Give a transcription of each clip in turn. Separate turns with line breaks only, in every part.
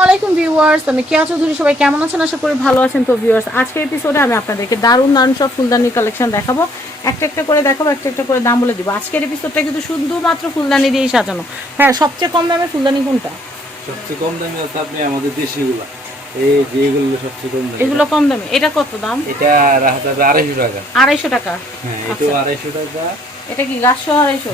ওয়ালাইকুম ভিউয়ার্স আমি কেয়া চৌধুরী সবাই কেমন আছেন? আশা করি ভালো আছেন। তো ভিউয়ার্স আজকের এপিসোডে আমি আপনাদেরকে দারুণ দারুণ সব ফুলদানির কালেকশন দেখাবো। একটা একটা করে দেখাবো একটা একটা করে দাম বলে দিব। আজকের এপিসোডটা কিন্তু শুধুমাত্র ফুলদানি দিয়েই সাজানো। হ্যাঁ সবচেয়ে কম দামে ফুলদানি কোনটা?
সবচেয়ে কম দামে আছে আপনি আমাদের দেশিগুলা। এই যে এগুলো সবচেয়ে কম দামে।
এগুলো কম দামে। এটা কত দাম?
এটা রাখা যাবে আড়াইশো টাকা।
আড়াইশো টাকা।
হ্যাঁ এটাও আড়াইশো টাকা।
এটা কি গাছশো আড়াইশো?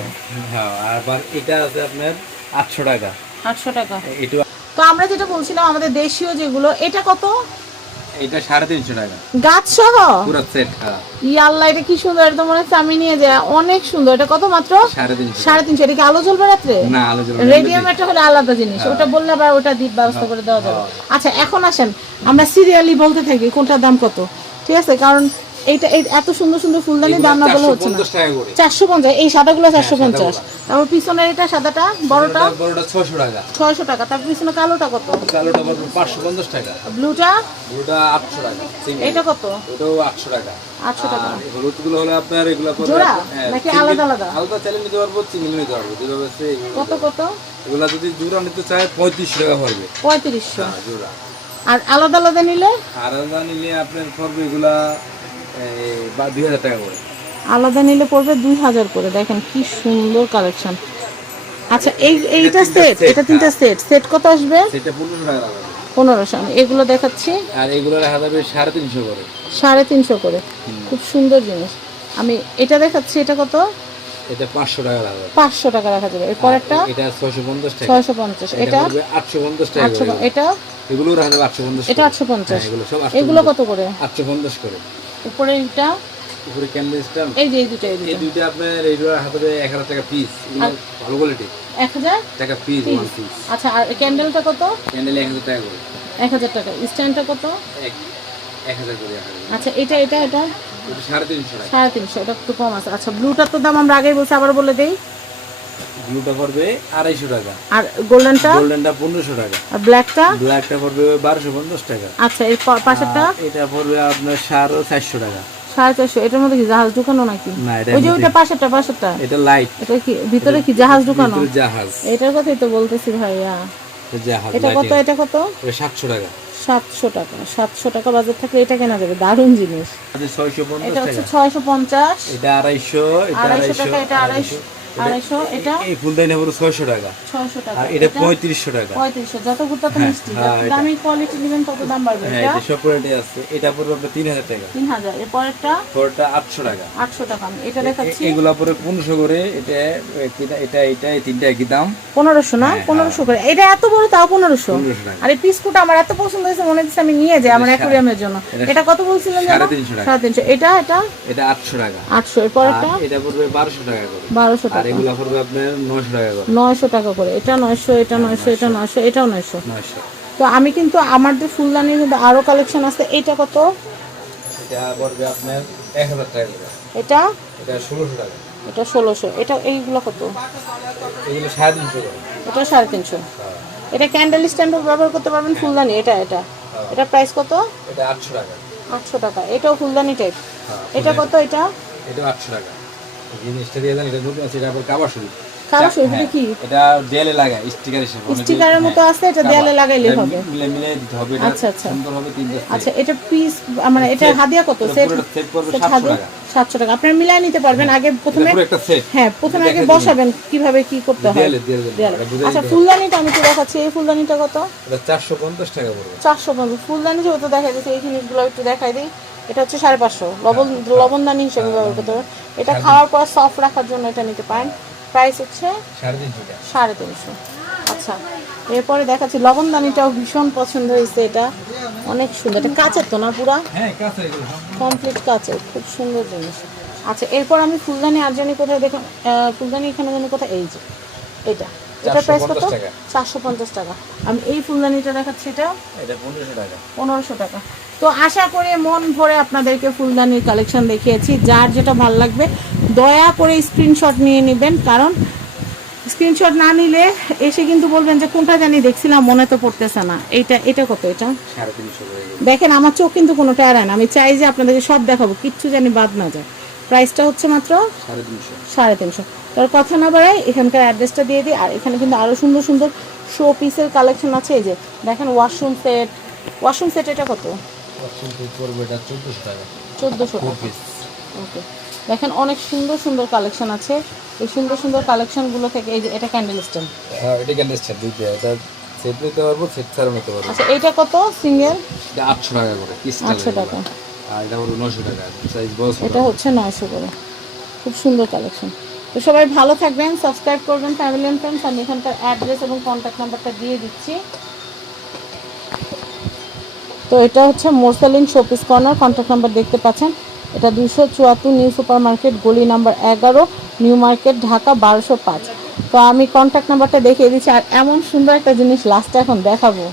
হ্যাঁ আবার এটা আছে আপনার আটশো টাকা।
আটশো টাকা।
এটা
তো আমরা যেটা বলছিলাম আমাদের দেশীয় যেগুলো এটা কত?
এটা সাড়ে তিনশো টাকা।
গাছ সহ
পুরো সেট হ্যাঁ।
ইয়াল্লা এটা কি সুন্দর এটা মনে হচ্ছে আমি নিয়ে যাই। অনেক সুন্দর এটা কত মাত্র?
সাড়ে তিনশো।
এটা কি আলো জ্বলবে রাত্রে?
না আলোচনা
রেডিয়াম একটা হলে আলাদা জিনিস ওটা বললে আবার ওটা দ্বীপ ব্যবস্থা করে দেওয়া যাবে। আচ্ছা এখন আসেন আমরা সিরিয়ালি বলতে থাকি কোনটার দাম কত? ঠিক আছে কারণ এইটা এত সুন্দর সুন্দর ফুলদানি দাম না বলে হচ্ছে না। চারশো পঞ্চাশ এই সাদাগুলো চারশো পঞ্চাশ। তারপর পিছনের এটা সাদাটা বড়টা?
বড়টা ছশো টাকা।
ছয়শো টাকা। তারপর পিছনে কালোটা কত?
কালোটা পাঁচশো পঞ্চাশ টাকা।
ব্লুটা?
ওটা আটশো টাকা
এটা কত?
ওটাও আটশো টাকা।
আটশো টাকা।
আর হলুদগুলো হলো আপনার এগুলো
জোড়া?
হ্যাঁ,
নাকি আলাদা আলাদা?
আলাদা চাইলে নিতে পারব চিংড়ি নিতে পারব যেভাবে
কত কত?
এগুলা যদি জোড়া নিতে চায় পঁয়ত্রিশশো টাকা পড়বে।
পঁয়ত্রিশশো।
হ্যাঁ, জোড়া।
আর আলাদা আলাদা নিলে?
আলাদা নিলে আপনার পড়বে এগুলা বা দুই হাজার টাকা করে।
আলাদা নিলে পড়বে দুই হাজার করে। দেখেন কি সুন্দর কালেকশন। আচ্ছা এই এইটা সেট এটা তিনটা সেট সেট কত আসবে?
সেটা পনেরোশো টাকা
পনেরোশো। এগুলো দেখাচ্ছি।
আর এগুলো রাখা যাবে সাড়ে তিনশো করে।
সাড়ে তিনশো করে। খুব সুন্দর জিনিস। আমি এটা দেখাচ্ছি এটা কত?
এটা পাঁচশো টাকা রাখা যাবে।
পাঁচশো টাকা রাখা যাবে। এরপর একটা
এটা ছয়শো পঞ্চাশ টাকা।
ছয়শো পঞ্চাশ।
এটা
এটা?
পড়বে আটশো পঞ্চাশ টাকা
আটশো
করে।
এটা?
এগুলো রাখা যাবে আটশো পঞ্চাশ
এটা আটশো পঞ্চাশ।
এগুলো সব
এগুলো কত করে?
আটশো পঞ্চাশ করে।
উপরে এটা
উপরে ক্যান্ডেল স্ট্যাম্প
এই যে এই দুটো এই
এই
দুটো
আপনার এইগুলো রাখা যাবে এক টাকা পিস ভালো কোয়ালিটি
এক হাজার
টাকা পিস ওয়ান পিস
আচ্ছা আর ক্যান্ডেলটা কত?
ক্যান্ডেল এক হাজার টাকা করে।
এক হাজার টাকা। স্ট্যান্ডটা কত?
এক এক হাজার করে
আচ্ছা এটা এটা এটা?
ওটা সাড়ে তিনশো টাকা।
সাড়ে তিনশো এটা একটু কম আছে। আচ্ছা ব্লুটার তো দাম আমরা আগেই বলছি আবার বলে দেই।
ব্লুটা পড়বে আড়াইশো টাকা।
আর গোল্ডেনটা?
গোল্ডেনটা পনেরোশো টাকা।
আর ব্ল্যাকটা?
ব্ল্যাকটা পড়বে বারোশো পঞ্চাশ টাকা।
আচ্ছা এর পাশেরটা?
এটা পড়বে আপনার সাড়ে চারশো টাকা।
সাড়ে চারশো এটার মধ্যে কি জাহাজ ঢুকানো নাকি? ওই যে ওইটা পাশেরটা পাশেরটা।
এটা লাইট
এটা কি ভিতরে কি জাহাজ ঢুকানো?
জাহাজ।
এটার কথাই তো বলতেছি ভাইয়া।
এটা
কত এটা কত?
সাতশো টাকা।
সাতশো টাকা সাতশো টাকা বাজার থাকলে এটা কেনা যাবে দারুণ জিনিস।
এটা ছয়শো পঞ্চাশ
হচ্ছে ছয়শো পঞ্চাশ।
এটা আড়াইশো
আড়াইশো টাকা এটা আড়াইশো। আড়াইশো এটা?
এই ফুলদানি ছয়শো টাকা।
ছয়শো টাকা।
আর এটা পঁয়ত্রিশশো টাকা।
পঁয়ত্রিশশো যত ঘুরতে তত মিষ্টি
হ্যাঁ,
দামি কোয়ালিটি নেবেন তত দাম বাড়বে
হ্যাঁ
এটা?
এটা সব কোয়ালিটি আছে। এটা পড়বে আপনার তিন হাজার টাকা।
তিন হাজার।
আটশো টাকা।
আটশো টাকা। এটা দেখাচ্ছি।
এগুলা পরে পনেরোশো করে এটা এটা এটা এটা এই তিনটা একই দাম।
পনেরোশো না? পনেরোশো করে। এটা এত বড় তাও পনেরোশো? আর এই পিসকুটা আমার এত পছন্দ হয়েছে মনে হচ্ছে আমি নিয়ে যাই আমার অ্যাকুরিয়ামের জন্য। এটা কত বলছিলেন
সাড়ে তিনশো টাকা।
সাড়ে তিনশো। এটা এটা?
এটা আটশো টাকা।
আটশো। এরপরেরটা
আর এটা পড়বে বারোশো টাকা করে।
বারোশো টাকা।
এগুলা পড়বে আপনার নয়শো টাকা করে।
নয়শো টাকা করে। এটা নয়শো এটা নয়শো এটা নয়শো। এটাও নয়শো।
নয়শো।
তো আমি কিন্তু আমার যে ফুলদানির কিন্তু আরও কালেকশন আছে এটা কত?
এটা পড়বে আপনার এক হাজার টাকা করে।
এটা?
এটা ষোলোশো টাকা।
এটা ষোলোশো। এটা এইগুলো কত?
এগুলো
এটা ক্যান্ডেল স্ট্যান্ড ব্যবহার করতে পারবেন ফুলদানি এটা এটা। এটা প্রাইস কত?
এটা টাকা।
আটশো টাকা। এটাও ফুলদানি টাইপ এটা কত এটা?
এটা আটশো টাকা। এই জিনিসটা দিয়ে দেন এটা নতুন আছে এটা আবার কাবার
এটা কি?
এটা দেয়ালে লাগায় স্টিকার হিসেবে
স্টিকারের মতো আছে এটা দেয়ালে লাগাইলে হবে।
মিলে মিলে হবে এটা
আচ্ছা, আচ্ছা।
সুন্দর হবে তিনটা
আচ্ছা এটা পিস মানে এটা হাদিয়া কত? সেট
সেট করবে 700 টাকা।
সাতশো টাকা। আপনারা মিলাই নিতে পারবেন। আগে প্রথমে
পুরো একটা সেট
হ্যাঁ প্রথমে আগে বসাবেন কীভাবে কি করতে হয়। আচ্ছা
হবে।
ফুলদানিটা আমি তো দেখাচ্ছি। এই ফুলদানিটা কত?
এটা চারশো পঞ্চাশ টাকা পড়বে।
চারশো পঞ্চাশ। ফুলদানি যেহেতু দেখা যাচ্ছে এই জিনিসগুলো একটু দেখাই দিই। এটা হচ্ছে সাড়ে পাঁচশো। লবণ লবণদানি হিসেবে ব্যবহার করতে পারেন এটা খাওয়ার পর সফট রাখার জন্য এটা নিতে পারেন। প্রাইস হচ্ছে
সাড়ে তিনশো
আচ্ছা এরপরে দেখাচ্ছি লবণদানিটাও ভীষণ পছন্দ হয়েছে এটা। অনেক সুন্দর এটা কাঁচের তো না পুরা?
হ্যাঁ
কমপ্লিট কাঁচের খুব সুন্দর জিনিস। আচ্ছা এরপর আমি ফুলদানি আর জানি কোথায় দেখুন ফুলদানি এখানে জানি কোথায় এই যে এটা। এটা প্রাইস কত?
450 টাকা।
চারশো পঞ্চাশ টাকা। আমি এই ফুলদানিটা দেখাচ্ছি এটা?
এটা পনেরোশো টাকা।
পনেরোশো টাকা। তো আশা করে মন ভরে আপনাদেরকে ফুলদানির কালেকশন দেখিয়েছি। যার যেটা ভালো লাগবে দয়া করে স্ক্রিনশট নিয়ে নেবেন। কারণ স্ক্রিনশট না নিলে এসে কিন্তু বলবেন যে কোনটা জানি দেখছিলাম মনে তো পড়তেছে না। এইটা এটা কত এটা? দেখেন আমার চোখ কিন্তু কোনো টায়ার না। আমি চাই যে আপনাদেরকে সব দেখাবো কিচ্ছু জানি বাদ না যায়। প্রাইসটা হচ্ছে মাত্র
সাড়ে তিনশো।
সাড়ে তিনশো। তার কথা না বাড়াই এখানকার অ্যাড্রেসটা দিয়ে দিই। আর এখানে কিন্তু আরও সুন্দর সুন্দর শো পিসের কালেকশন আছে। এই যে দেখেন ওয়াশরুম সেট ওয়াশরুম সেট এটা কত?
চোদ্দোশো টাকা।
ওকে দেখেন অনেক সুন্দর সুন্দর কালেকশন আছে। এই সুন্দর সুন্দর কালেকশনগুলো থেকে এই যে এটা ক্যান্ডেল স্ট্যান্ড
হ্যাঁ এটা ক্যান্ডেল সেট দুইটা এটা সেট নিতে পারব সেট ছাড়াও নিতে পারব।
আচ্ছা এটা কত? সিঙ্গেল
এটা আটশো টাকা করে ক্রিস্টাল
আটশো টাকা।
আর এটা হলো নশো টাকা সাইজ বড়
এটা হচ্ছে নয়শো করে। খুব সুন্দর কালেকশন তো সবাই ভালো থাকবেন সাবস্ক্রাইব করবেন ফ্যামিলি অ্যান্ড ফ্রেন্ডস আমি এখানকার অ্যাড্রেস এবং কন্ট্যাক্ট নাম্বারটা দিয়ে দিচ্ছি। তো এটা হচ্ছে Morsalin showpiece corner contact number দেখতে পাচ্ছেন। এটা দুশো চুয়াত্তর নিউ সুপার মার্কেট গলি নাম্বার এগারো নিউ মার্কেট ঢাকা বারোশো পাঁচ। তো আমি কন্ট্যাক্ট নাম্বারটা দেখিয়ে দিচ্ছি আর এমন সুন্দর একটা জিনিস লাস্টে এখন দেখাবো।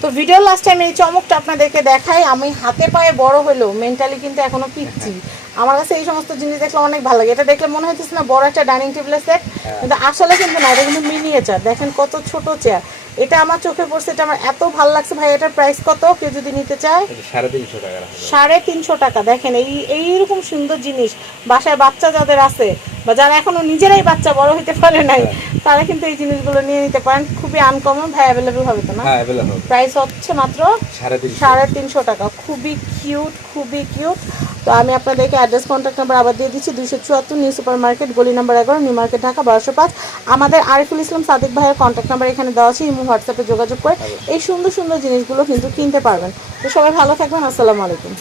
তো ভিডিও লাস্টে আমি এই চমকটা আপনাদেরকে দেখাই, আমি হাতে পায়ে বড় হলেও মেন্টালি কিন্তু এখনও পিচ্ছি। আমার কাছে এই সমস্ত জিনিস দেখলে অনেক ভালো লাগে। এটা দেখলে মনে হচ্ছে না বড় একটা ডাইনিং টেবিলের সেট কিন্তু আসলে কিন্তু না এটা কিন্তু মিনিয়েচার দেখেন কত ছোট চেয়ার এটা আমার চোখে পড়ছে এটা আমার এত ভালো লাগছে ভাই এটার প্রাইস কত? কেউ যদি নিতে চায়?
সাড়ে তিনশো টাকা
সাড়ে তিনশো টাকা। দেখেন এই এইরকম সুন্দর জিনিস। বাসায় বাচ্চা যাদের আছে বা যারা এখনও নিজেরাই বাচ্চা বড় হইতে পারে নাই তারা কিন্তু এই জিনিসগুলো নিয়ে নিতে পারেন। খুবই আনকমন ভাই অ্যাভেলেবল হবে তো না?
হ্যাঁ
প্রাইস হচ্ছে মাত্র সাড়ে তিনশো। টাকা। খুবই কিউট খুবই কিউট তো আমি আপনাদেরকে অ্যাড্রেস কন্ট্যাক্ট নাম্বার আবার দিয়ে দিচ্ছি দুশো চুয়াত্তর নিউ সুপার মার্কেট গলি নাম্বার এগারো নিউ মার্কেট ঢাকা বারোশো পাঁচ। আমাদের আরিফুল ইসলাম সাদিক ভাইয়ের কন্ট্যাক্ট নাম্বার এখানে দেওয়া আছে ইমো হোয়াটসঅ্যাপে যোগাযোগ করে। এই সুন্দর সুন্দর জিনিসগুলো কিন্তু কিনতে পারবেন। তো সবাই ভালো থাকবেন আসসালামু আলাইকুম।